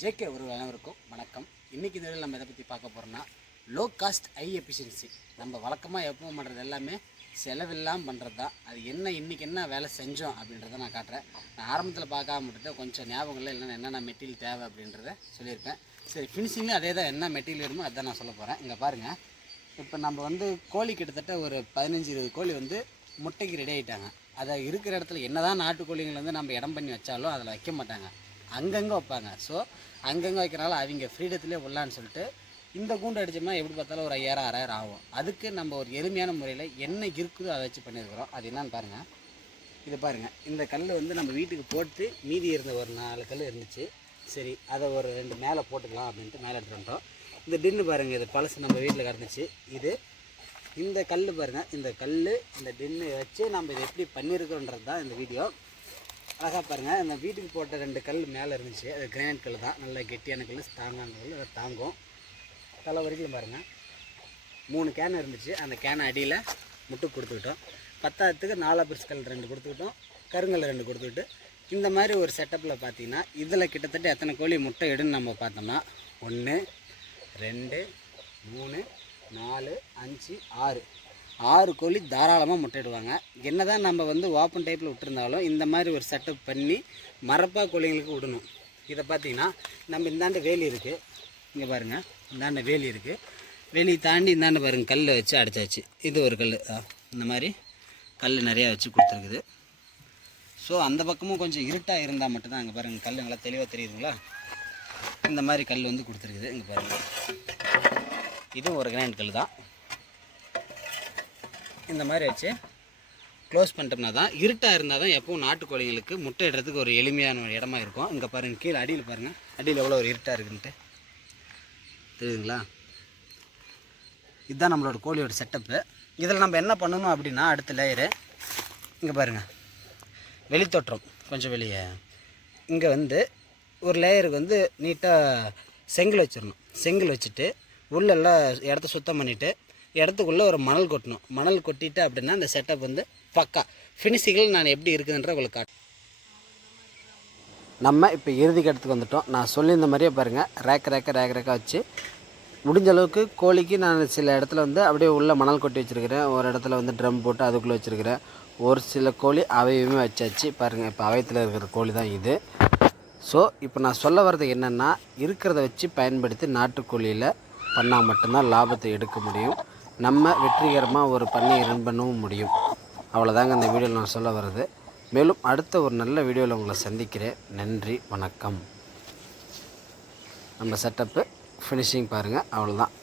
JK ஒரு அனைவருக்கும் வணக்கம். இன்றைக்கி இதில் நம்ம எதை பற்றி பார்க்க போகிறோம்னா லோ காஸ்ட் ஹை எஃபிஷியன்சி நம்ம வழக்கமாக எப்பவும் பண்ணுறது எல்லாமே செலவில்லாமல் பண்ணுறது தான் அது என்ன இன்றைக்கி என்ன வேலை செஞ்சோம் அப்படின்றத நான் காட்டுறேன். நான் ஆரம்பத்தில் பார்க்காம விட்டுட்டு கொஞ்சம் ஞாபகங்கள் இல்லைன்னா என்னென்ன மெட்டீரியல் தேவை அப்படின்றத சொல்லியிருப்பேன். சரி ஃபினிஷிங்கும் அதே தான் என்ன மெட்டீரியல் வேணுமோ அதான் நான் சொல்ல போகிறேன் இங்கே பாருங்கள் இப்போ நம்ம வந்து கோழி கிட்டத்தட்ட ஒரு பதினஞ்சு இருபது கோழி வந்து முட்டைக்கு ரெடி ஆகிட்டாங்க அதை இருக்கிற இடத்துல என்னதான் நாட்டுக்கோழிங்களை வந்து நம்ம இடம் பண்ணி வச்சாலும் அதில் வைக்க மாட்டாங்க. அங்கங்கே வைப்பாங்க. ஸோ அங்கங்கே வைக்கிறனால அவங்க ஃப்ரீடத்துலேயே உள்ளான்னு சொல்லிட்டு இந்த கூண்டு அடித்தோம்னா எப்படி பார்த்தாலும் ஒரு ஐயாயிரம் ஆறாயிரம் ஆகும். அதுக்கு நம்ம ஒரு எளிமையான முறையில் என்ன இருக்குதோ அதை வச்சு பண்ணியிருக்கிறோம். அது என்னன்னு பாருங்கள் இது பாருங்கள் இந்த கல் வந்து நம்ம வீட்டுக்கு போட்டு மீதி இருந்த ஒரு நாலு கல் இருந்துச்சு. சரி அதை ஒரு ரெண்டு மேலே போட்டுக்கலாம் அப்படின்ட்டு மேலே எடுத்துகிட்டு வந்துட்டோம். இந்த டின்னு பாருங்கள் இது பழசு நம்ம வீட்டில் கிடந்துச்சு. இது இந்த கல் பாருங்கள் இந்த கல் இந்த டின்னு வச்சு நம்ம இதை எப்படி பண்ணியிருக்கிறோன்றது தான் இந்த வீடியோ. அழகாக பாருங்கள் அந்த வீட்டுக்கு போட்ட ரெண்டு கல் மேலே இருந்துச்சு. அது கிரானைட் கல் தான். நல்ல கெட்டியான கல் தாங்கான கல் அதை தாங்கும். தலை வரைக்கும் பாருங்கள் மூணு கேன் இருந்துச்சு. அந்த கேனை அடியில் முட்டு கொடுத்துக்கிட்டோம். பத்தாயிரத்துக்கு நாலா பிரிஸ் கல் ரெண்டு கொடுத்துக்கிட்டோம். கருங்கல் ரெண்டு கொடுத்துக்கிட்டு. இந்த மாதிரி ஒரு செட்டப்பில் பார்த்தீங்கன்னா இதில் கிட்டத்தட்ட எத்தனை கோழி முட்டை இடுன்னு நம்ம பார்த்தோம்னா ஒன்று ரெண்டு மூணு நாலு அஞ்சு ஆறு. ஆறு கோழி தாராளமாக முட்டையிடுவாங்க. என்னதான் நம்ம வந்து ஓப்பன் டைப்பில் விட்டுருந்தாலும் இந்த மாதிரி ஒரு செட்டப் பண்ணி மரப்பா கோழிங்களுக்கு விடணும். இதை பார்த்தீங்கன்னா நம்ம இந்தாண்ட வேலி இருக்குது இங்கே பாருங்கள் இந்தாண்ட வேலி இருக்குது வேலி தாண்டி இந்தாண்ட பாருங்கள் கல் வச்சு அடைச்சாச்சு. இது ஒரு கல் இந்த மாதிரி கல் நிறையா வச்சு கொடுத்துருக்குது. ஸோ அந்த பக்கமும் கொஞ்சம் இருட்டாக இருந்தால் மட்டும்தான் அங்கே பாருங்கள் கல் நல்லா தெளிவாக தெரியுதுங்களா? இந்த மாதிரி கல் வந்து கொடுத்துருக்குது. இங்கே பாருங்கள் இதுவும் ஒரு கிராண்ட் கல் தான் இந்த மாதிரி வச்சு க்ளோஸ் பண்ணிட்டோம்னா தான் இருட்டாக இருந்தால் தான் எப்பவும் நாட்டுக்கோழிகளுக்கு முட்டை இடுறதுக்கு ஒரு எளிமையான ஒரு இடமா இருக்கும். இங்கே பாருங்கள் கீழே அடியில் பாருங்கள் அடியில் எவ்வளோ ஒரு இருட்டாக இருக்குன்ட்டு. தெரியுதுங்களா? இதுதான் நம்மளோட கோழியோட செட்டப்பு இதில் நம்ம என்ன பண்ணணும் அப்படின்னா அடுத்த லேயரு இங்கே பாருங்கள் வெளித்தோற்றம் கொஞ்சம் வெளியே. இங்கே வந்து ஒரு லேயருக்கு வந்து நீட்டாக செங்கல் வச்சிடணும். செங்கல் வச்சுட்டு உள்ளெல்லாம் இடத்த சுத்தம் பண்ணிவிட்டு இடத்துக்குள்ளே ஒரு மணல் கொட்டணும். மணல் கொட்டிட்டு அப்படின்னா அந்த செட்டப் வந்து பக்கா. ஃபினிஷிங்கில் நான் எப்படி இருக்குதுன்ற உங்களுக்கு காட்டு. நம்ம இப்போ இறுதி கட்டத்துக்கு வந்துட்டோம். நான் சொல்லியிருந்த மாதிரியே பாருங்கள் ரேக் ரேக்க ரேக் ரேக்காக வச்சு முடிஞ்ச அளவுக்கு கோழிக்கு நான் சில இடத்துல வந்து அப்படியே உள்ளே மணல் கொட்டி வச்சுருக்கிறேன். ஒரு இடத்துல வந்து ட்ரம் போட்டு அதுக்குள்ளே வச்சுருக்கிறேன். ஒரு சில கோழி அவையுமே வச்சாச்சு. பாருங்கள் இப்போ அவயத்தில் இருக்கிற கோழி தான் இது. ஸோ இப்போ நான் சொல்ல வர்றது என்னென்னா இருக்கிறத வச்சு பயன்படுத்தி நாட்டுக்கோழியில் பண்ணால் மட்டும்தான் லாபத்தை எடுக்க முடியும். நம்ம வெற்றிகரமாக ஒரு பண்ணியை ரன் பண்ணவும் முடியும். அவ்வளோதாங்க இந்த வீடியோவில் நான் சொல்ல வர்றது. மேலும் அடுத்த ஒரு நல்ல வீடியோவில் உங்களை சந்திக்கிறேன். நன்றி வணக்கம். நம்ம செட்டப்பு ஃபினிஷிங் பாருங்கள் அவ்வளோதான்